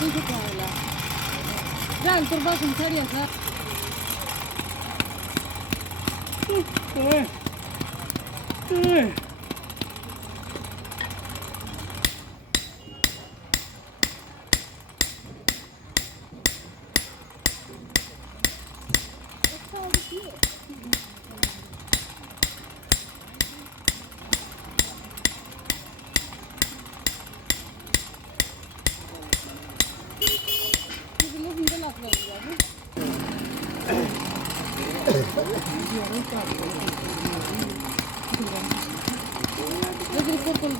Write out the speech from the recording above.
Dice que habla. Ya, el turbo sin serio, ¿sabes? Yo creo que por el